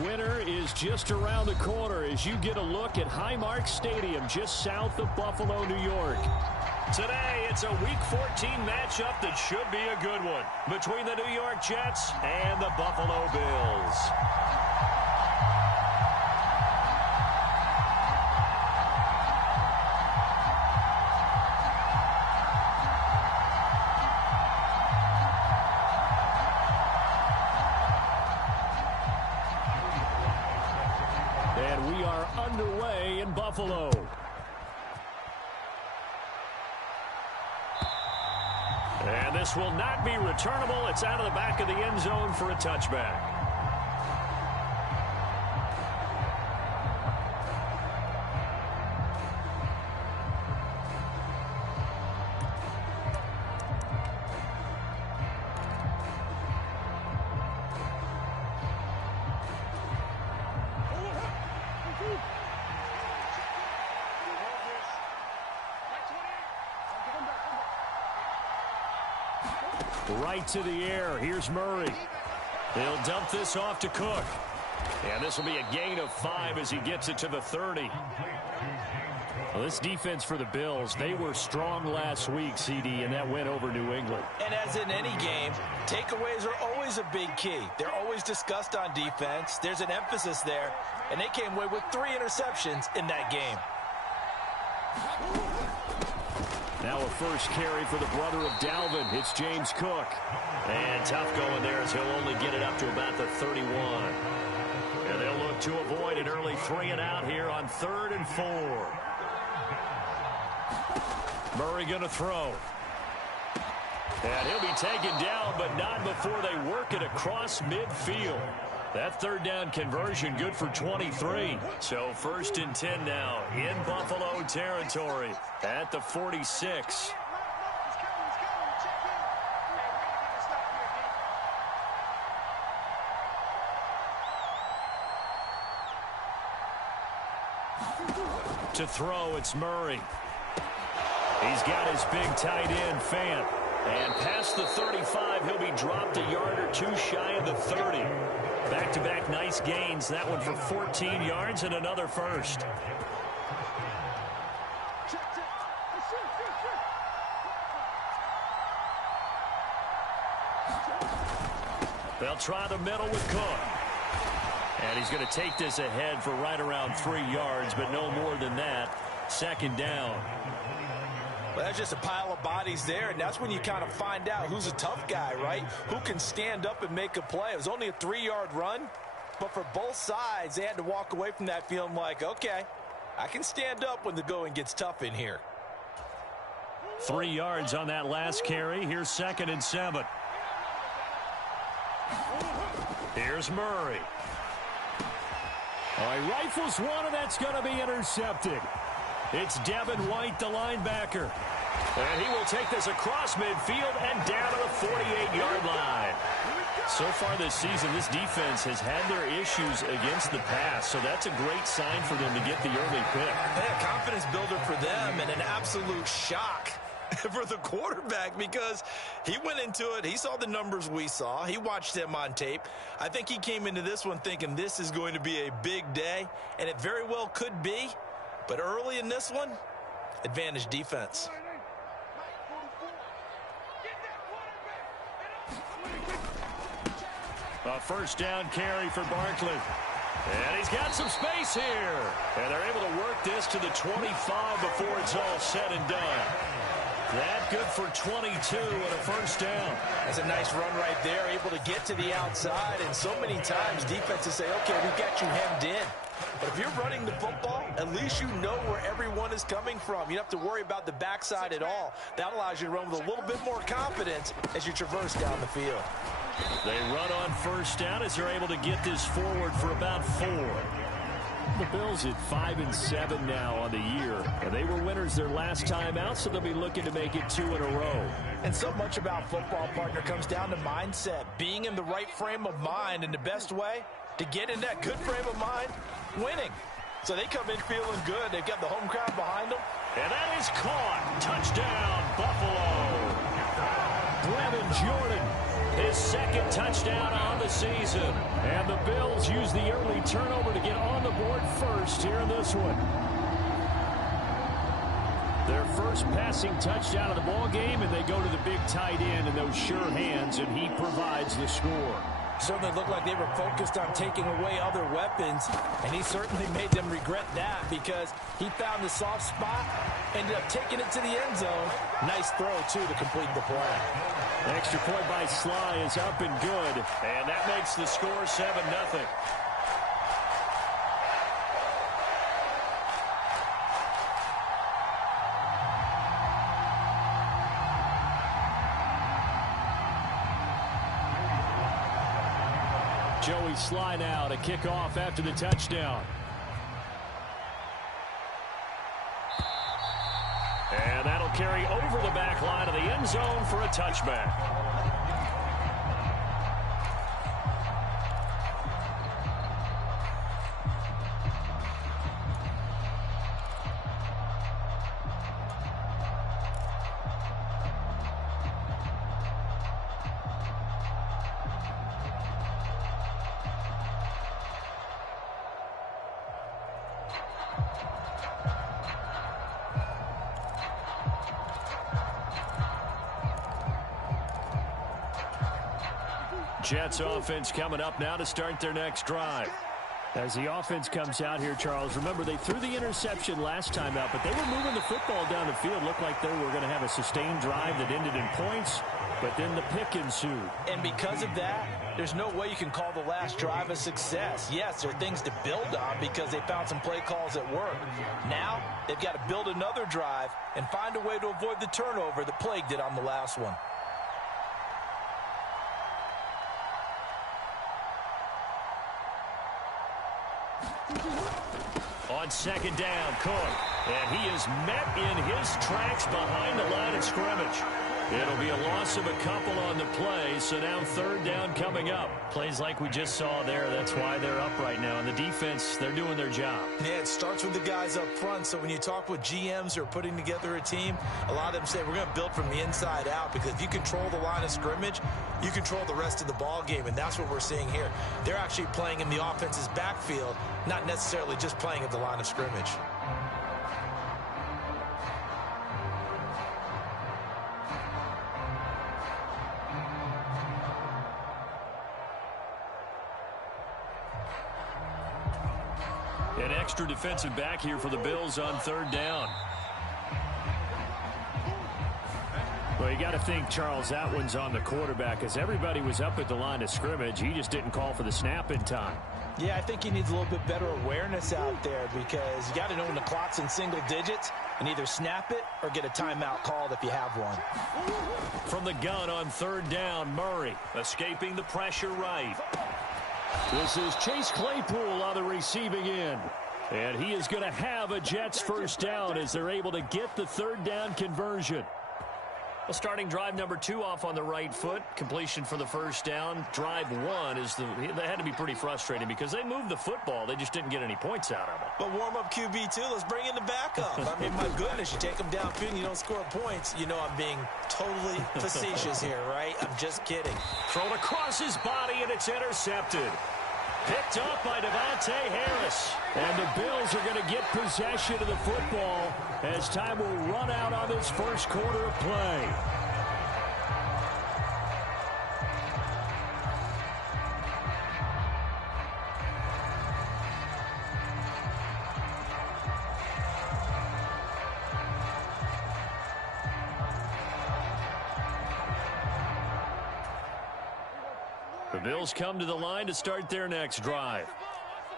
Winter is just around the corner as you get a look at Highmark Stadium just south of Buffalo, New York. Today, it's a Week 14 matchup that should be a good one between the New York Jets and the Buffalo Bills. And we are underway in Buffalo. And this will not be returnable. It's out of the back of the end zone for a touchback. Right to the air. Here's Murray. He'll dump this off to Cook. And this will be a gain of 5 as he gets it to the 30. Well, this defense for the Bills, they were strong last week, CD, and that went over New England. And as in any game, takeaways are always a big key. They're always discussed on defense. There's an emphasis there, and they came away with 3 interceptions in that game. Now a first carry for the brother of Dalvin. It's James Cook. And tough going there as he'll only get it up to about the 31. And they'll look to avoid an early 3-and-out here on 3rd and 4. Murray going to throw. And he'll be taken down, but not before they work it across midfield. That 3rd down conversion good for 23. So 1st and 10 now in Buffalo territory at the 46. To throw, it's Murray. He's got his big tight end, Fant. And past the 35, he'll be dropped a yard or 2 shy of the 30. Back-to-back nice gains. That one for 14 yards and another first. They'll try the middle with Cook. And he's going to take this ahead for right around 3 yards, but no more than that. 2nd down. Well, that's just a pile of bodies there, and that's when you kind of find out who's a tough guy, right? Who can stand up and make a play. It was only a 3-yard run, but for both sides, they had to walk away from that feeling like, okay, I can stand up when the going gets tough in here. 3 yards on that last carry. Here's 2nd and 7. Here's Murray. All right, rifles one, and that's going to be intercepted. It's Devin White, the linebacker. And he will take this across midfield and down to the 48-yard line. So far this season, this defense has had their issues against the pass, so that's a great sign for them to get the early pick. A confidence builder for them and an absolute shock for the quarterback because he went into it. He saw the numbers we saw. He watched them on tape. I think he came into this one thinking this is going to be a big day, and it very well could be. But early in this one, advantage defense. A 1st down carry for Barkley. And he's got some space here. And they're able to work this to the 25 before it's all said and done. That good for 22 and a 1st down. That's a nice run right there, able to get to the outside. And so many times defenses say, okay, we've got you hemmed in. But if you're running the football, at least you know where everyone is coming from. You don't have to worry about the backside at all. That allows you to run with a little bit more confidence as you traverse down the field. They run on 1st down as they're able to get this forward for about 4. The Bills at 5-7 now on the year. And they were winners their last time out, so they'll be looking to make it 2 in a row. And so much about football, partner, comes down to mindset. Being in the right frame of mind, and the best way to get in that good frame of mind, winning. So they come in feeling good. They've got the home crowd behind them. And that is caught. Touchdown, Buffalo. Brevin Jordan His second touchdown on the season. And the Bills use the early turnover to get on the board first here in this one. Their first passing touchdown of the ball game, and they go to the big tight end in those sure hands, and he provides the score. Certainly looked like they were focused on taking away other weapons, and he certainly made them regret that because he found the soft spot, ended up taking it to the end zone. Nice throw, too, to complete the play. Extra point by Sly is up and good, and that makes the score 7-0. Joey Sly now to kick off after the touchdown. And that'll carry over the back line of the end zone for a touchback. Jets offense coming up now to start their next drive. As the offense comes out here, Charles, remember they threw the interception last time out, but they were moving the football down the field. Looked like they were going to have a sustained drive that ended in points, but then the pick ensued. And because of that, there's no way you can call the last drive a success. Yes, there are things to build on because they found some play calls that work. Now, they've got to build another drive and find a way to avoid the turnover that plagued it on the last one. On second down, Cook. And he is met in his tracks behind the line of scrimmage. It'll be a loss of a couple on the play, so now third down coming up. Plays like we just saw there, that's why they're up right now. And the defense, they're doing their job. Yeah, it starts with the guys up front, so when you talk with GMs who are putting together a team, a lot of them say we're going to build from the inside out because if you control the line of scrimmage, you control the rest of the ball game, and that's what we're seeing here. They're actually playing in the offense's backfield, not necessarily just playing at the line of scrimmage. An extra defensive back here for the Bills on third down. Well, you got to think, Charles, that one's on the quarterback as everybody was up at the line of scrimmage. He just didn't call for the snap in time. Yeah, I think he needs a little bit better awareness out there because you got to know when the clock's in single digits and either snap it or get a timeout called if you have one. From the gun on third down, Murray escaping the pressure right. This is Chase Claypool on the receiving end. And he is going to have a Jets first down as they're able to get the third down conversion. Well, starting drive number 2 off on the right foot. Completion for the first down. Drive 1 is they had to be pretty frustrating because they moved the football. They just didn't get any points out of it. But warm-up QB, too. Let's bring in the backup. I mean, my goodness, you take them downfield and you don't score points. You know I'm being totally facetious here, right? I'm just kidding. Thrown across his body, and it's intercepted. Picked up by Devontae Harris. And the Bills are going to get possession of the football as time will run out on this first quarter of play. The Bills come to the line to start their next drive.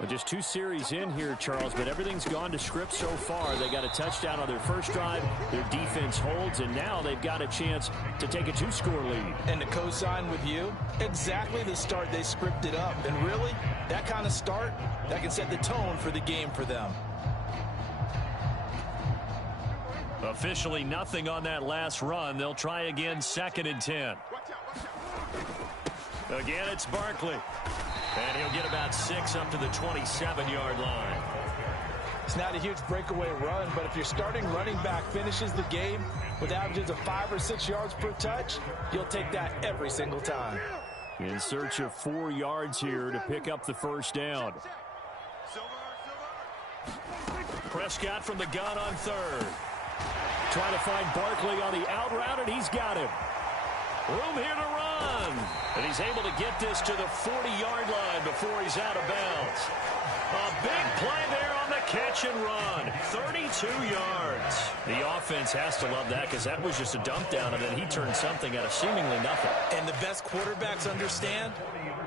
Well, just 2 series in here, Charles, but everything's gone to script so far. They got a touchdown on their first drive. Their defense holds, and now they've got a chance to take a 2-score lead. And to co-sign with you, exactly the start they scripted up. And really, that kind of start, that can set the tone for the game for them. Officially nothing on that last run. They'll try again, 2nd and 10. Again, it's Barkley. And he'll get about 6 up to the 27-yard line. It's not a huge breakaway run, but if your starting running back finishes the game with averages of 5 or 6 yards per touch, you'll take that every single time. In search of 4 yards here to pick up the first down. Prescott from the gun on third. Trying to find Barkley on the out route, and he's got him. Room here to run. And he's able to get this to the 40-yard line before he's out of bounds. A big play there on the catch and run. 32 yards. The offense has to love that because that was just a dump down, and then he turned something out of seemingly nothing. And the best quarterbacks understand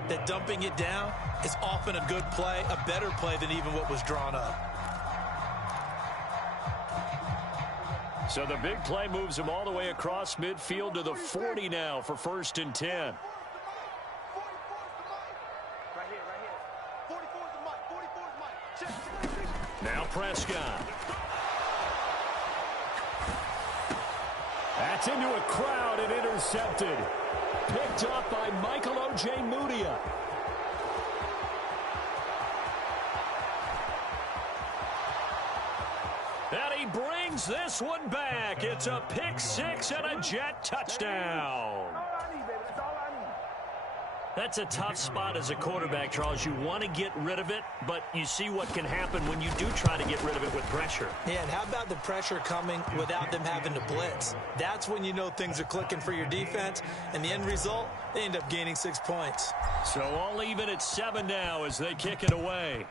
that dumping it down is often a good play, a better play than even what was drawn up. So the big play moves him all the way across midfield to the 40 now for 1st and 10. Now Prescott. That's into a crowd and intercepted. Picked up by Michael Ojemudia. And he brings this one back. It's a pick six and a Jet touchdown. That's a tough spot as a quarterback, Charles. You want to get rid of it, but you see what can happen when you do try to get rid of it with pressure. Yeah, and how about the pressure coming without them having to blitz? That's when you know things are clicking for your defense, and the end result, they end up gaining 6 points. So all even at 7 now as they kick it away.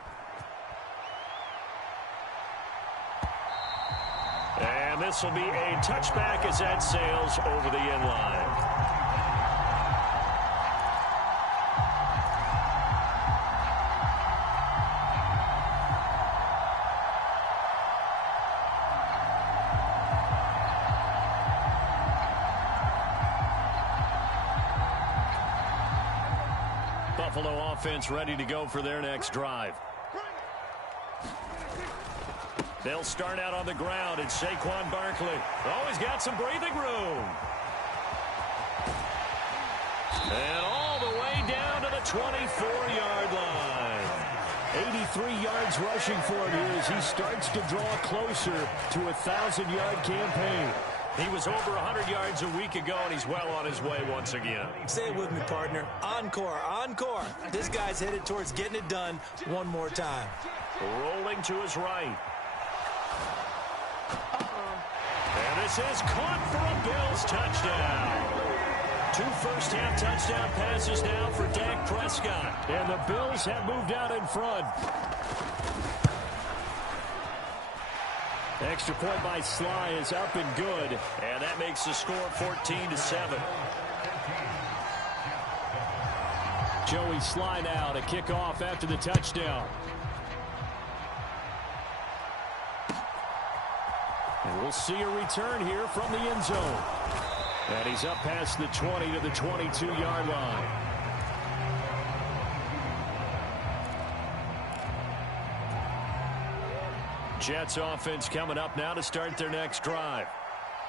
And this will be a touchback as that sails over the end line. Buffalo offense ready to go for their next drive. They'll start out on the ground. It's Saquon Barkley. Oh, he's got some breathing room. And all the way down to the 24-yard line. 83 yards rushing for him here as he starts to draw closer to a 1,000-yard campaign. He was over 100 yards a week ago, and he's well on his way once again. Say it with me, partner. Encore, encore. This guy's headed towards getting it done one more time. Rolling to his right. And this is caught for a Bills touchdown. 2 first-half touchdown passes now for Dak Prescott. And the Bills have moved out in front. Extra point by Sly is up and good. And that makes the score 14-7. Joey Sly now to kick off after the touchdown. And we'll see a return here from the end zone. And he's up past the 20 to the 22-yard line. Jets offense coming up now to start their next drive.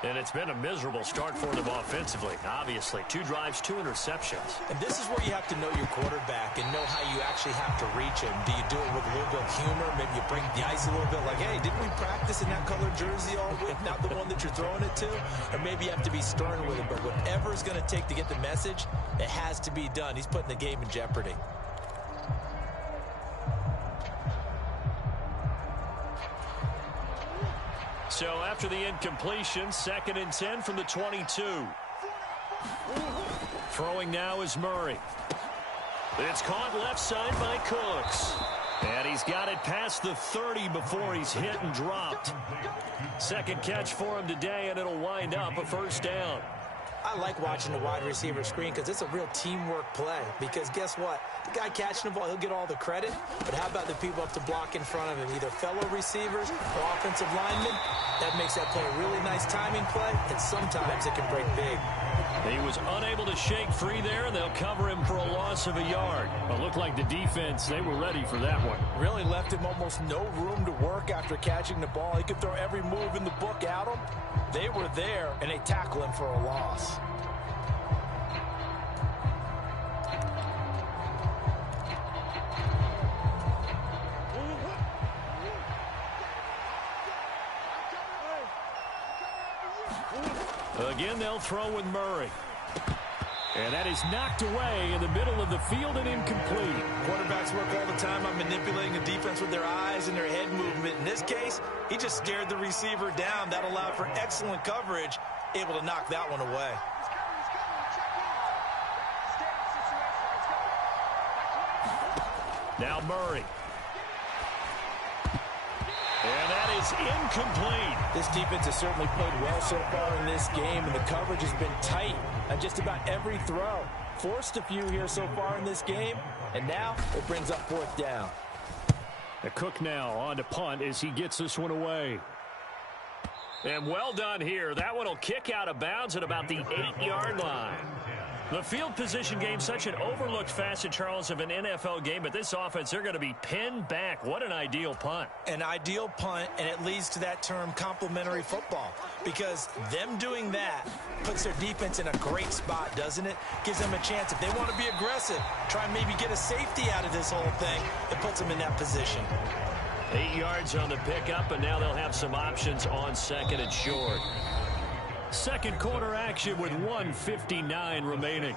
And it's been a miserable start for them offensively, obviously. 2 drives, 2 interceptions. And this is where you have to know your quarterback and know how you actually have to reach him. Do you do it with a little bit of humor? Maybe you break the ice a little bit like, hey, didn't we practice in that colored jersey all week? Not the one that you're throwing it to? Or maybe you have to be stern with him. But whatever it's going to take to get the message, it has to be done. He's putting the game in jeopardy. So after the incompletion, 2nd and 10 from the 22. Throwing now is Murray. It's caught left side by Cooks. And he's got it past the 30 before he's hit and dropped. Second catch for him today, and it'll wind up a first down. I like watching the wide receiver screen because it's a real teamwork play. Because guess what? The guy catching the ball, he'll get all the credit. But how about the people up to block in front of him? Either fellow receivers or offensive linemen. That makes that play a really nice timing play. And sometimes it can break big. He was unable to shake free there, and they'll cover him for a loss of a yard. But looked like the defense, they were ready for that one. Really left him almost no room to work after catching the ball. He could throw every move in the book at him. They were there, and they tackle him for a loss. Again, they'll throw with Murray. And that is knocked away in the middle of the field and incomplete. Quarterbacks work all the time on manipulating the defense with their eyes and their head movement. In this case, he just stared the receiver down. That allowed for excellent coverage, able to knock that one away. Now Murray. And that is incomplete. This defense has certainly played well so far in this game, and the coverage has been tight on just about every throw. Forced a few here so far in this game, and now it brings up fourth down. The Cook now on to punt as he gets this one away. And well done here. That one will kick out of bounds at about the 8-yard line. The field position game, such an overlooked facet, Charles, of an NFL game, but this offense, they're going to be pinned back. What an ideal punt. An ideal punt, and it leads to that term complementary football, because them doing that puts their defense in a great spot, doesn't it? Gives them a chance. If they want to be aggressive, try and maybe get a safety out of this whole thing, it puts them in that position. 8 yards on the pickup, and now they'll have some options on second and short. Second quarter action with 1:59 remaining.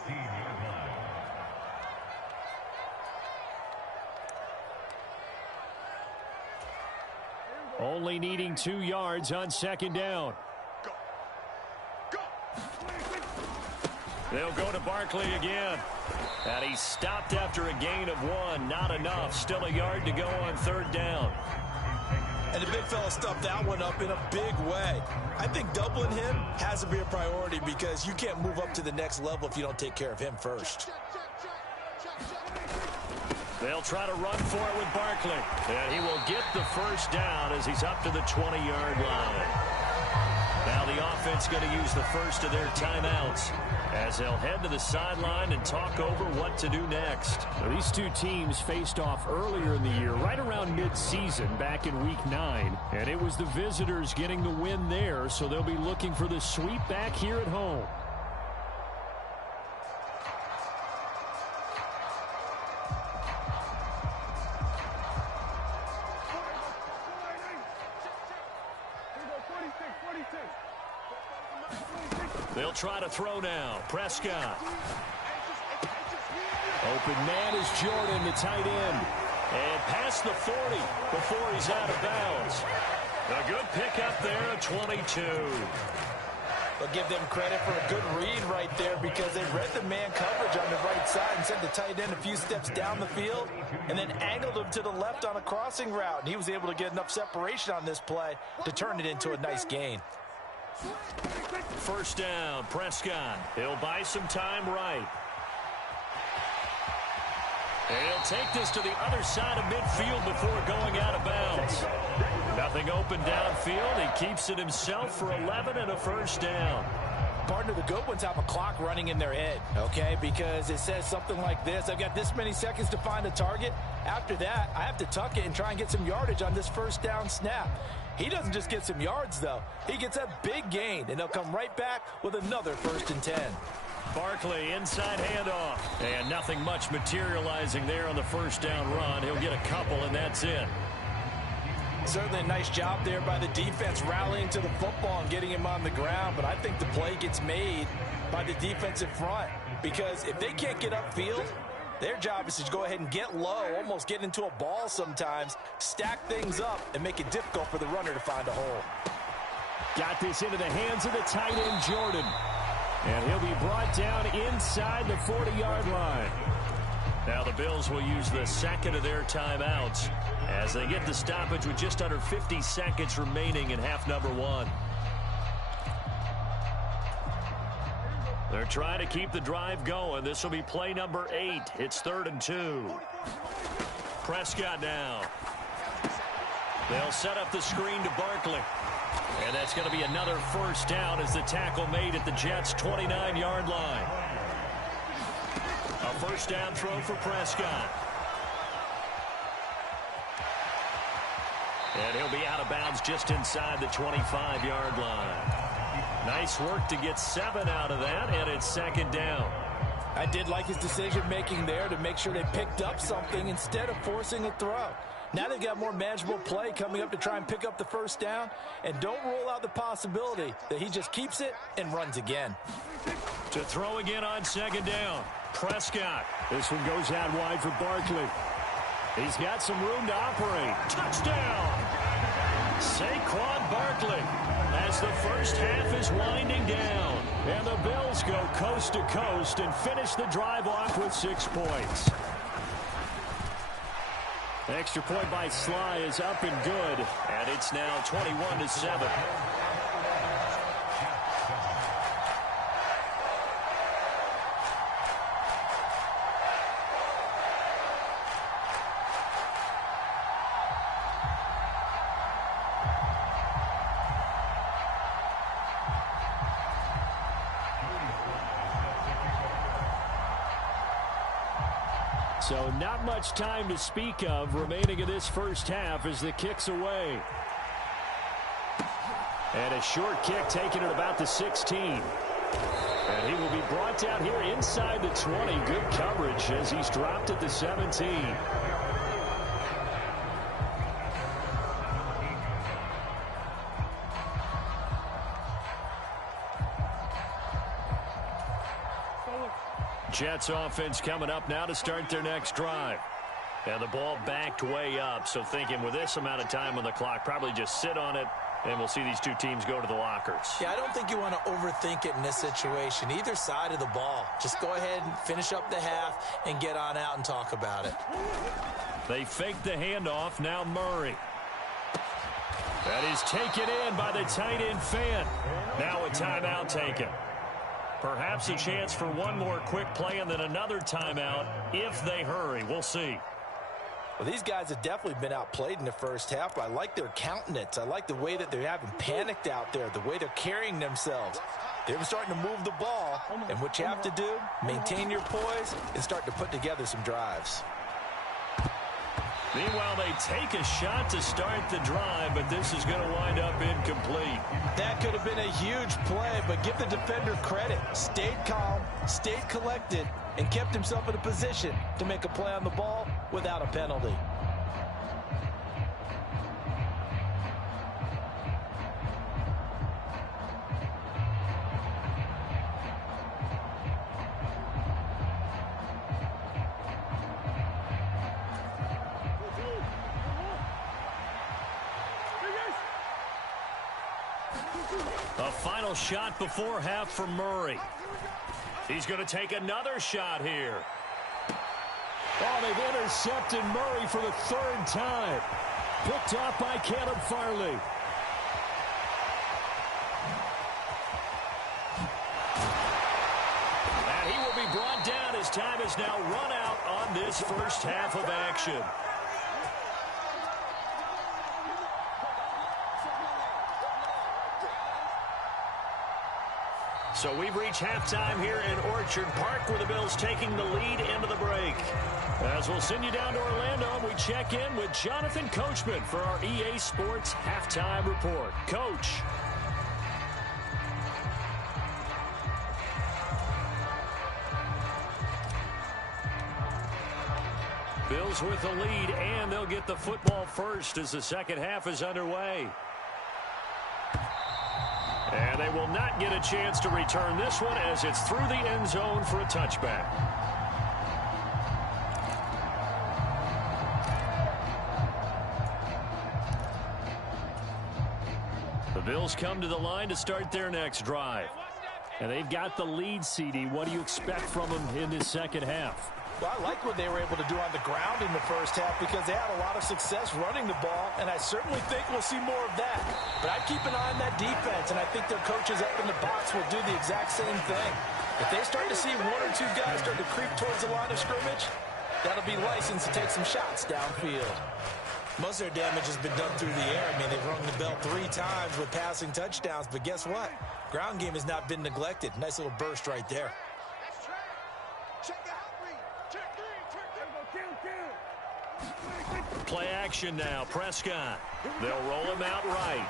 Only needing 2 yards on second down. They'll go to Barkley again. And he's stopped after a gain of 1. Not enough. Still a yard to go on third down. And the big fella stuffed that one up in a big way. I think doubling him has to be a priority, because you can't move up to the next level if you don't take care of him first. They'll try to run for it with Barkley. And he will get the first down as he's up to the 20-yard line. Now the offense going to use the first of their timeouts as they'll head to the sideline and talk over what to do next. Now, these two teams faced off earlier in the year, right around mid-season, back in Week 9. And it was the visitors getting the win there, so they'll be looking for the sweep back here at home. They'll try to throw now. Prescott. Open man is Jordan, the tight end. And past the 40 before he's out of bounds. A good pickup there at 22. They'll give them credit for a good read right there, because they read the man coverage on the right side and sent the tight end a few steps down the field and then angled him to the left on a crossing route. And he was able to get enough separation on this play to turn it into a nice gain. First down, Prescott. He'll buy some time right. And he'll take this to the other side of midfield before going out of bounds. Nothing open downfield. He keeps it himself for 11 and a first down. Partner, the good ones have a clock running in their head, okay? Because it says something like this: I've got this many seconds to find a target. After that, I have to tuck it and try and get some yardage on this first down snap. He doesn't just get some yards, though. He gets a big gain, and they'll come right back with another 1st and 10. Barkley, inside handoff. And nothing much materializing there on the first down run. He'll get a couple, and that's it. Certainly a nice job there by the defense, rallying to the football and getting him on the ground. But I think the play gets made by the defensive front, because if they can't get upfield, their job is to go ahead and get low, almost get into a ball sometimes, stack things up, and make it difficult for the runner to find a hole. Got this into the hands of the tight end, Jordan. And he'll be brought down inside the 40-yard line. Now the Bills will use the second of their timeouts as they get the stoppage with just under 50 seconds remaining in half number 1. They're trying to keep the drive going. This will be play number 8. It's 3rd and 2. Prescott now. They'll set up the screen to Barkley. And that's going to be another first down as the tackle made at the Jets' 29-yard line. A first down throw for Prescott. And he'll be out of bounds just inside the 25-yard line. Nice work to get 7 out of that, and it's second down. I did like his decision-making there to make sure they picked up something instead of forcing a throw. Now they've got more manageable play coming up to try and pick up the first down. And don't rule out the possibility that he just keeps it and runs again. To throw again on second down. Prescott. This one goes out wide for Barkley. He's got some room to operate. Touchdown! Saquon Barkley as the first half is winding down. And the Bills go coast to coast and finish the drive off with 6 points. The extra point by Sly is up and good. And it's now 21-7. So not much time to speak of remaining in this first half as the kick's away. And a short kick taken at about the 16. And he will be brought down here inside the 20. Good coverage as he's dropped at the 17. Jets offense coming up now to start their next drive. And the ball backed way up, so thinking with this amount of time on the clock, probably just sit on it, and we'll see these two teams go to the lockers. Yeah, I don't think you want to overthink it in this situation. Either side of the ball. Just go ahead and finish up the half and get on out and talk about it. They fake the handoff. Now Murray. That is taken in by the tight end Fan. Now a timeout taken. Perhaps a chance for one more quick play and then another timeout if they hurry. We'll see. Well, these guys have definitely been outplayed in the first half, but I like their countenance. I like the way that they haven't panicked out there, the way they're carrying themselves. They're starting to move the ball, and what you have to do, maintain your poise and start to put together some drives. Meanwhile, they take a shot to start the drive, but this is going to wind up incomplete. That could have been a huge play, but give the defender credit. Stayed calm, stayed collected, and kept himself in a position to make a play on the ball without a penalty. A final shot before half for Murray. He's going to take another shot here. Oh, they've intercepted Murray for the third time. Picked off by Caleb Farley. And he will be brought down as time is now run out on this first half of action. So we've reached halftime here in Orchard Park where the Bills taking the lead into the break. As we'll send you down to Orlando, we check in with Jonathan Coachman for our EA Sports Halftime Report. Coach. Bills with the lead, and they'll get the football first as the second half is underway. And they will not get a chance to return this one as it's through the end zone for a touchback. The Bills come to the line to start their next drive. And they've got the lead, CD. What do you expect from them in this second half? Well, I like what they were able to do on the ground in the first half because they had a lot of success running the ball, and I certainly think we'll see more of that. But I'd keep an eye on that defense, and I think their coaches up in the box will do the exact same thing. If they start to see one or two guys start to creep towards the line of scrimmage, that'll be license to take some shots downfield. Most of their damage has been done through the air. I mean, they've rung the bell 3 times with passing touchdowns, but guess what? Ground game has not been neglected. Nice little burst right there. Play action now. Prescott. They'll roll him out right.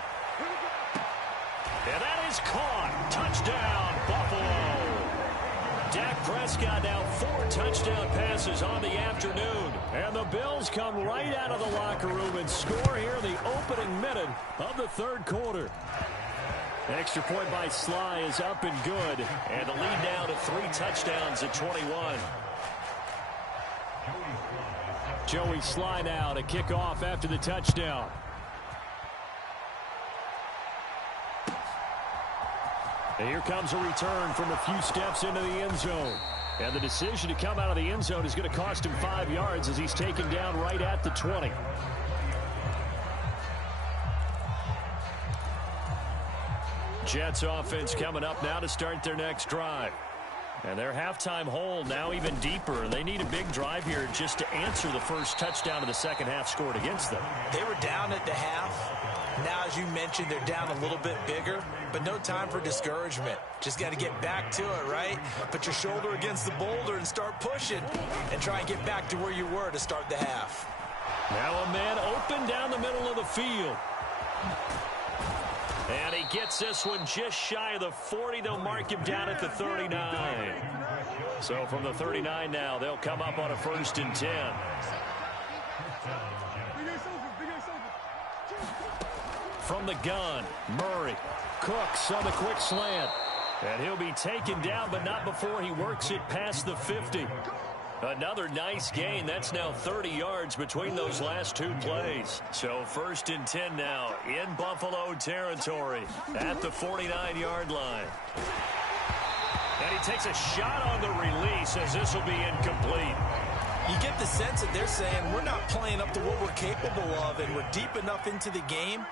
And that is caught. Touchdown, Buffalo. Dak Prescott now 4 touchdown passes on the afternoon. And the Bills come right out of the locker room and score here in the opening minute of the third quarter. Extra point by Sly is up and good. And the lead now to 3 touchdowns at 21. Joey Sly now to kick off after the touchdown. And here comes a return from a few steps into the end zone. And the decision to come out of the end zone is going to cost him 5 yards as he's taken down right at the 20. Jets offense coming up now to start their next drive. And their halftime hole now even deeper. They need a big drive here just to answer the first touchdown of the second half scored against them. They were down at the half. Now, as you mentioned, they're down a little bit bigger, but no time for discouragement. Just got to get back to it, right? Put your shoulder against the boulder and start pushing and try and get back to where you were to start the half. Now a man open down the middle of the field. And he gets this one just shy of the 40. They'll mark him down at the 39. So from the 39 now, they'll come up on a 1st and 10. From the gun, Murray. Cooks on the quick slant. And he'll be taken down, but not before he works it past the 50. Another nice gain. That's now 30 yards between those last 2 plays. So 1st and 10 now in Buffalo territory at the 49-yard line. And he takes a shot on the release as this will be incomplete. You get the sense that they're saying we're not playing up to what we're capable of, and we're deep enough into the game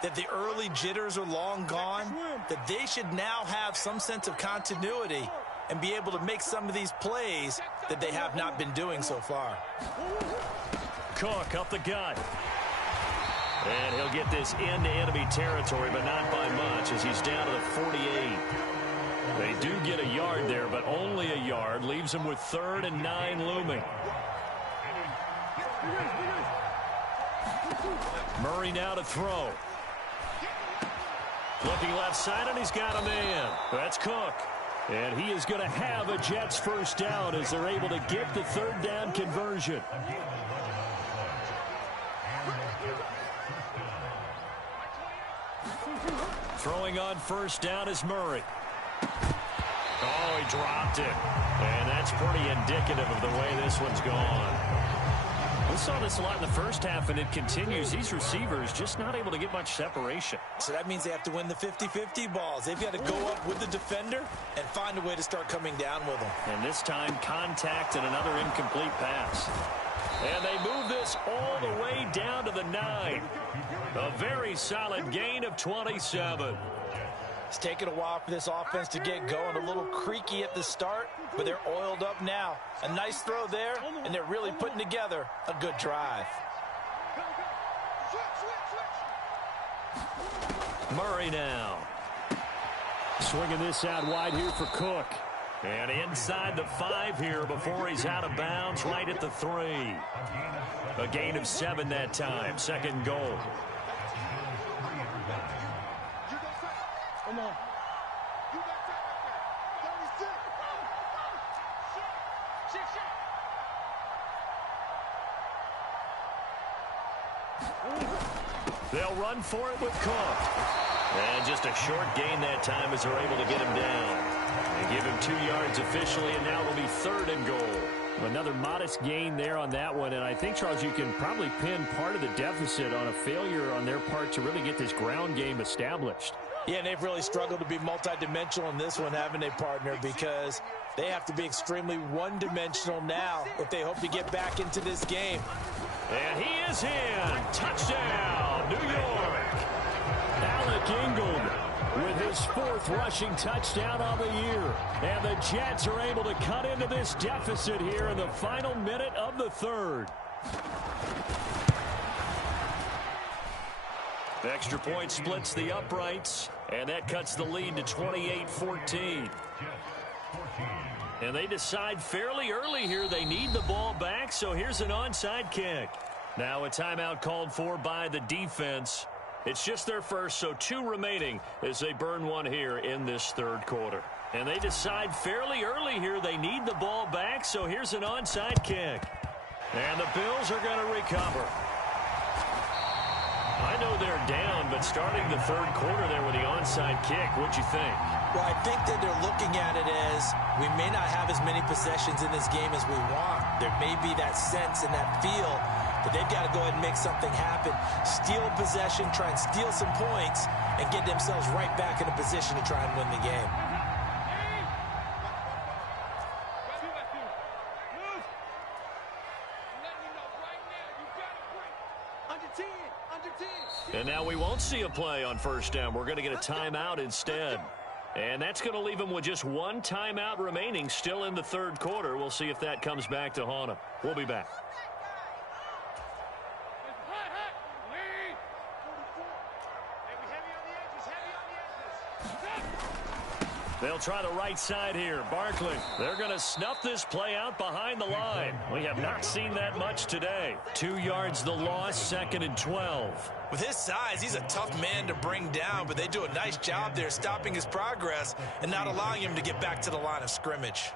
that the early jitters are long gone, that they should now have some sense of continuity and be able to make some of these plays that they have not been doing so far. Cook up the gut. And he'll get this into enemy territory, but not by much as he's down to the 48. They do get a yard there, but only a yard. Leaves him with 3rd and 9 looming. Murray now to throw. Looking left side, and he's got a man. That's Cook. And he is going to have a Jets first down as they're able to get the 3rd down conversion. Throwing on 1st down is Murray. Oh, he dropped it. And that's pretty indicative of the way this one's gone. We saw this a lot in the first half, and it continues. These receivers just not able to get much separation. So that means they have to win the 50-50 balls. They've got to go up with the defender and find a way to start coming down with them. And this time, contact and another incomplete pass. And they move this all the way down to the 9. A very solid gain of 27. It's taken a while for this offense to get going. A little creaky at the start, but they're oiled up now. A nice throw there, and they're really putting together a good drive. Murray now. Swinging this out wide here for Cook. And inside the 5 here before he's out of bounds right at the 3. A gain of 7 that time. 2nd goal. Come on. They'll run for it with Cook. And just a short gain that time as they're able to get him down. They give him 2 yards officially, and now it'll be 3rd and goal. Another modest gain there on that one, and I think, Charles, you can probably pin part of the deficit on a failure on their part to really get this ground game established. Yeah, and they've really struggled to be multidimensional in this one, haven't they, partner? Because they have to be extremely one-dimensional now if they hope to get back into this game. And he is in. Touchdown, New York. Alec Ingold with his 4th rushing touchdown on the year. And the Jets are able to cut into this deficit here in the final minute of the 3rd. Extra point splits the uprights, and that cuts the lead to 28-14. And they decide fairly early here they need the ball back, so here's an onside kick. Now a timeout called for by the defense. It's just their first, so 2 remaining as they burn one here in this 3rd quarter. And they decide fairly early here they need the ball back, so here's an onside kick. And the Bills are going to recover. I know they're down, but starting the third quarter there with the onside kick, what'd you think? Well, I think that they're looking at it as we may not have as many possessions in this game as we want. There may be that sense and that feel, but they've got to go ahead and make something happen. Steal a possession, try and steal some points, and get themselves right back in a position to try and win the game. And now we won't see a play on first down. We're going to get a timeout instead. And that's going to leave them with just one timeout remaining still in the third quarter. We'll see if that comes back to haunt them. We'll be back. They'll try the right side here. Barkley. They're going to snuff this play out behind the line. We have not seen that much today. 2 yards the loss, 2nd and 12. With his size, he's a tough man to bring down, but they do a nice job there stopping his progress and not allowing him to get back to the line of scrimmage.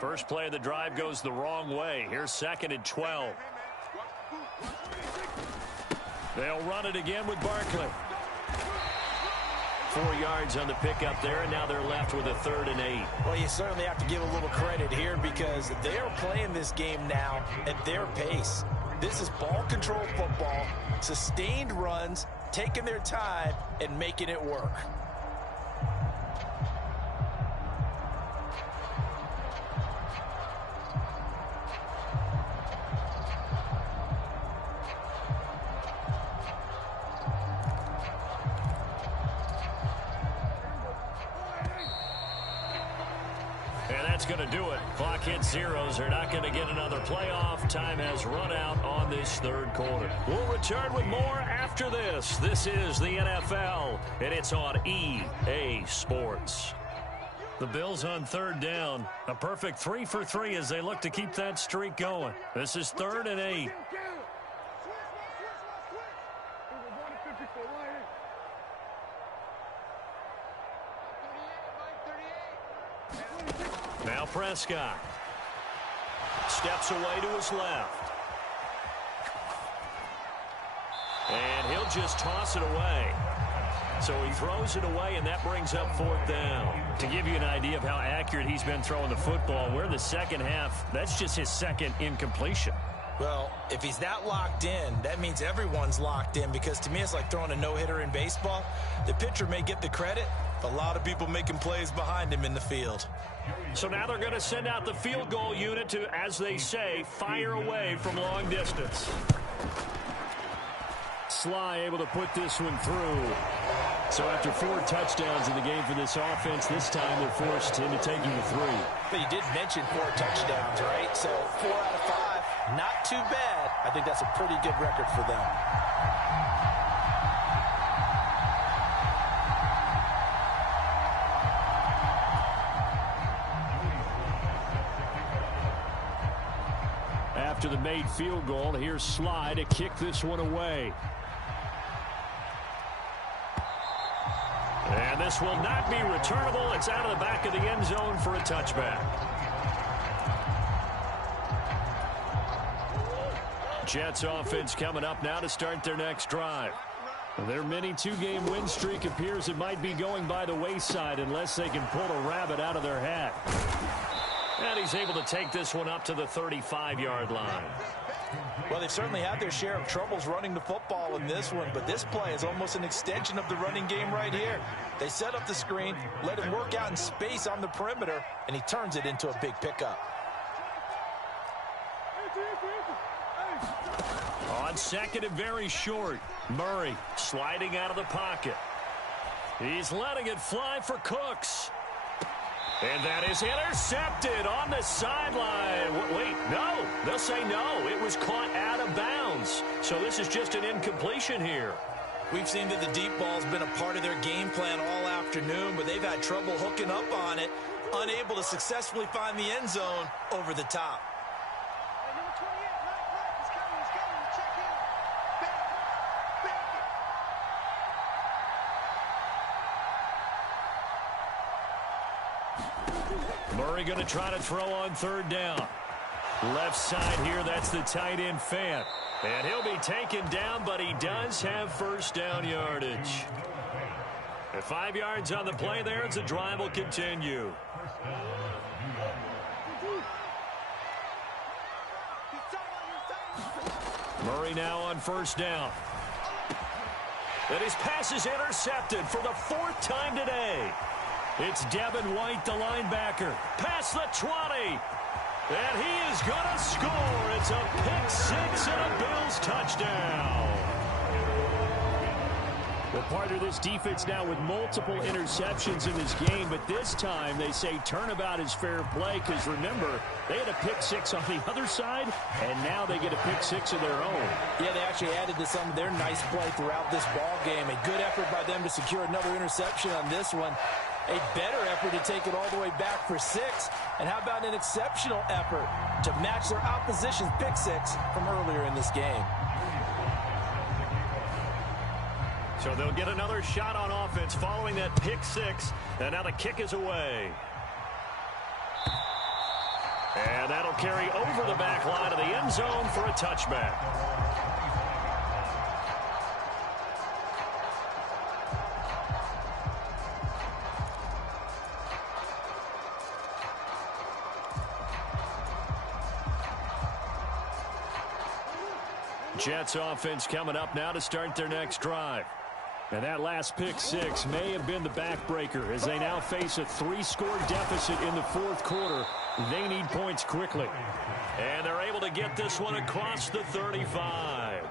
First play of the drive goes the wrong way. Here's 2nd and 12. They'll run it again with Barkley. 4 yards on the pickup there, and now they're left with a 3rd and 8. Well, you certainly have to give a little credit here because they're playing this game now at their pace. This is ball control football, sustained runs, taking their time, and making it work. Going to do it. Clock hits zeros. They're not going to get another playoff. Time has run out on this third quarter. We'll return with more after this. This is the NFL, and it's on EA Sports. The Bills on 3rd down. A perfect 3 for 3 as they look to keep that streak going. This is 3rd and 8. Now Prescott steps away to his left. And he'll just toss it away. So he throws it away, and that brings up 4th down. To give you an idea of how accurate he's been throwing the football, we're in the second half. That's just his 2nd incompletion. Well, if he's not locked in, that means everyone's locked in because to me it's like throwing a no-hitter in baseball. The pitcher may get the credit, but a lot of people making plays behind him in the field. So now they're going to send out the field goal unit to, as they say, fire away from long distance. Sly able to put this one through. So after 4 touchdowns in the game for this offense, this time they're forced into taking the 3. But you did mention 4 touchdowns, right? So 4 out of 5, not too bad. I think that's a pretty good record for them. After the made field goal, here's Sly to kick this one away. And this will not be returnable. It's out of the back of the end zone for a touchback. Jets offense coming up now to start their next drive. Their mini 2-game win streak appears it might be going by the wayside unless they can pull a rabbit out of their hat. And he's able to take this one up to the 35-yard line. Well, they've certainly had their share of troubles running the football in this one, but this play is almost an extension of the running game right here. They set up the screen, let him work out in space on the perimeter, and he turns it into a big pickup. On 2nd and very short, Murray sliding out of the pocket. He's letting it fly for Cooks. And that is intercepted on the sideline. Wait, no. They'll say no. It was caught out of bounds. So this is just an incompletion here. We've seen that the deep ball's been a part of their game plan all afternoon, but they've had trouble hooking up on it, unable to successfully find the end zone over the top. Murray going to try to throw on third down. Left side here, that's the tight end Fant. And he'll be taken down, but he does have first down yardage. At 5 yards on the play there, as the drive will continue. Murray now on first down. And his pass is intercepted for the 4th time today. It's Devin White, the linebacker. Past the 20. And he is going to score. It's a pick six and a Bills touchdown. Well, part of this defense now with multiple interceptions in this game, but this time they say turnabout is fair play because, remember, they had a pick six on the other side, and now they get a pick six of their own. Yeah, they actually added to some of their nice play throughout this ball game. A good effort by them to secure another interception on this one. A better effort to take it all the way back for 6. And how about an exceptional effort to match their opposition's pick six from earlier in this game? So they'll get another shot on offense following that pick six. And now the kick is away. And that'll carry over the back line of the end zone for a touchback. Jets offense coming up now to start their next drive. And that last pick six may have been the backbreaker as they now face a 3-score deficit in the 4th quarter. They need points quickly. And they're able to get this one across the 35.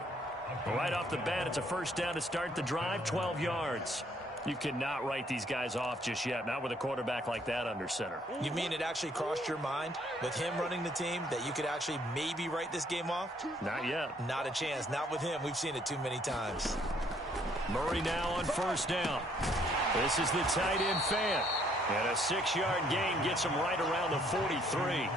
Right off the bat, it's a first down to start the drive, 12 yards. You cannot write these guys off just yet, not with a quarterback like that under center. You mean it actually crossed your mind with him running the team that you could actually maybe write this game off? Not yet. Not a chance. Not with him. We've seen it too many times. Murray now on first down. This is the tight end Fant. And a 6-yard gain gets him right around the 43.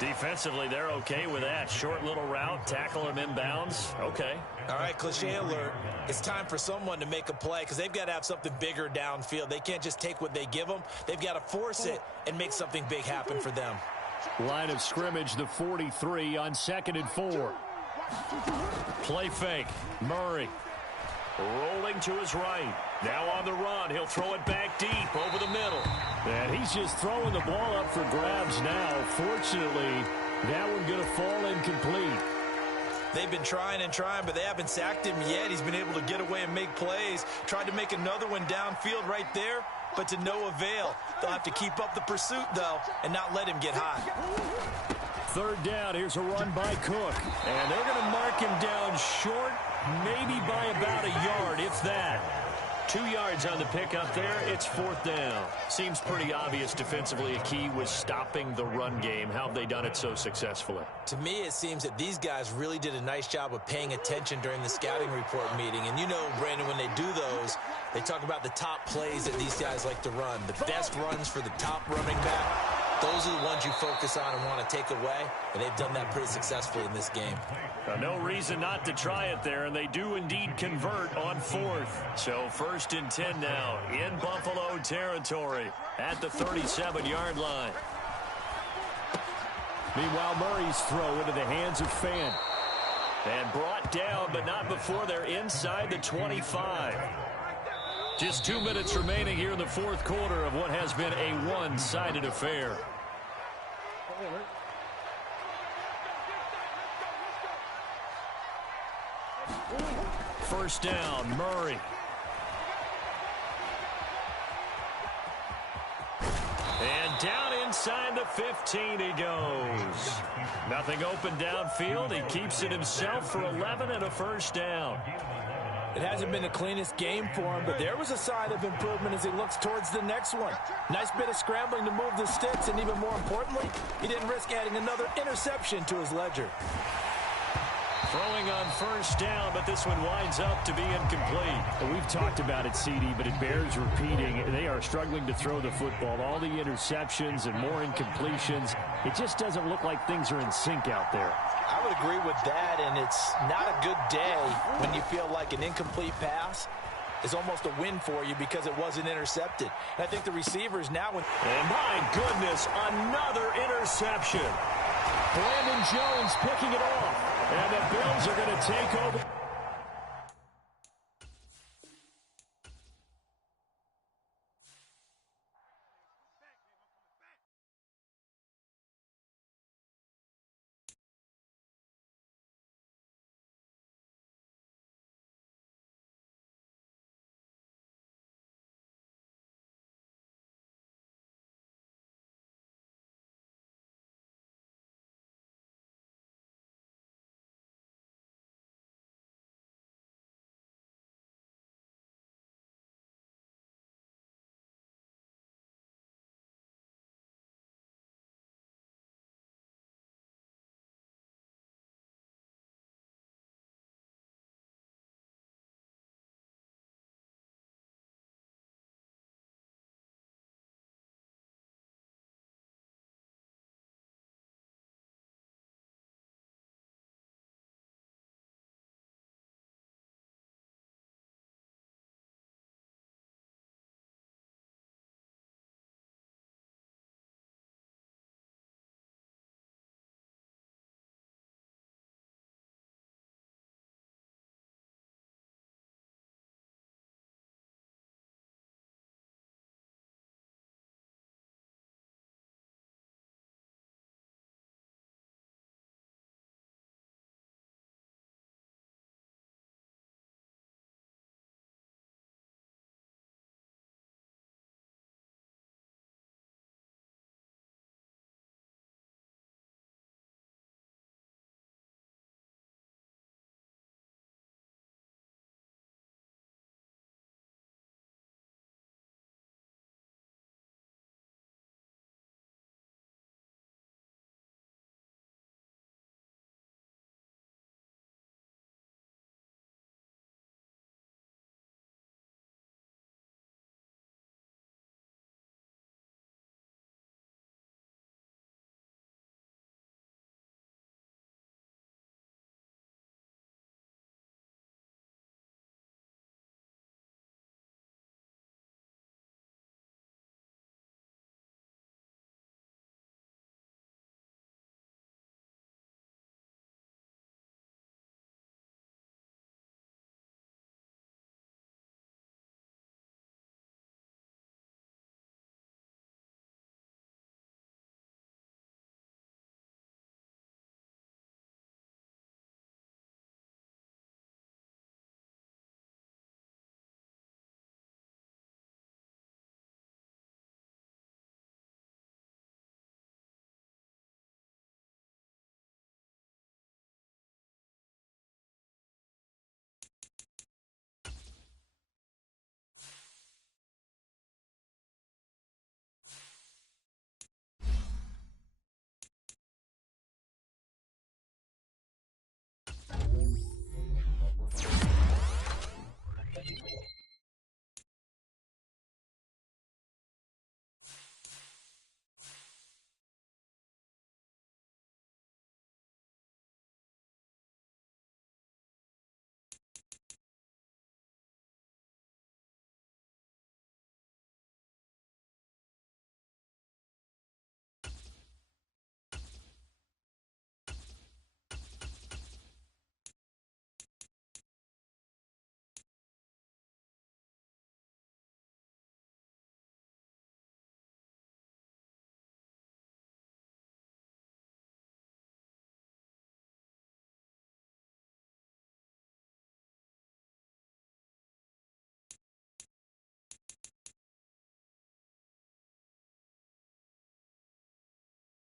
Defensively, they're okay with that. Short little route, tackle him inbounds. Okay. All right, cliche alert. It's time for someone to make a play because they've got to have something bigger downfield. They can't just take what they give them. They've got to force it and make something big happen for them. Line of scrimmage, the 43 on 2nd and 4. Play fake. Murray rolling to his right. Now on the run. He'll throw it back deep over the middle. And he's just throwing the ball up for grabs now. Fortunately, that one going to fall incomplete. They've been trying and trying, but they haven't sacked him yet. He's been able to get away and make plays. Tried to make another one downfield right there, but to no avail. They'll have to keep up the pursuit, though, and not let him get hot. 3rd down. Here's a run by Cook. And they're going to mark him down short, maybe by about a yard, if that. 2 yards on the pickup there. It's 4th down. Seems pretty obvious defensively a key was stopping the run game. How have they done it so successfully? To me, it seems that these guys really did a nice job of paying attention during the scouting report meeting. And you know, Brandon, when they do those, they talk about the top plays that these guys like to run. The best runs for the top running back. Those are the ones you focus on and want to take away, and they've done that pretty successfully in this game. No reason not to try it there, and they do indeed convert on 4th. So 1st and 10 now in Buffalo territory at the 37-yard line. Meanwhile, Murray's throw into the hands of Fant. And brought down, but not before they're inside the 25. Just 2 minutes remaining here in the 4th quarter of what has been a one-sided affair. First down, Murray. And down inside the 15 he goes. Nothing open downfield. He keeps it himself for 11 and a first down. It hasn't been the cleanest game for him, but there was a sign of improvement as he looks towards the next one. Nice bit of scrambling to move the sticks, and even more importantly, he didn't risk adding another interception to his ledger. Throwing on first down, but this one winds up to be incomplete. We've talked about it, CD, but it bears repeating. They are struggling to throw the football. All the interceptions and more incompletions. It just doesn't look like things are in sync out there. I would agree with that, and it's not a good day when you feel like an incomplete pass is almost a win for you because it wasn't intercepted. And I think the receivers now... And my goodness, another interception. Brandon Jones picking it off. And the Bills are going to take over.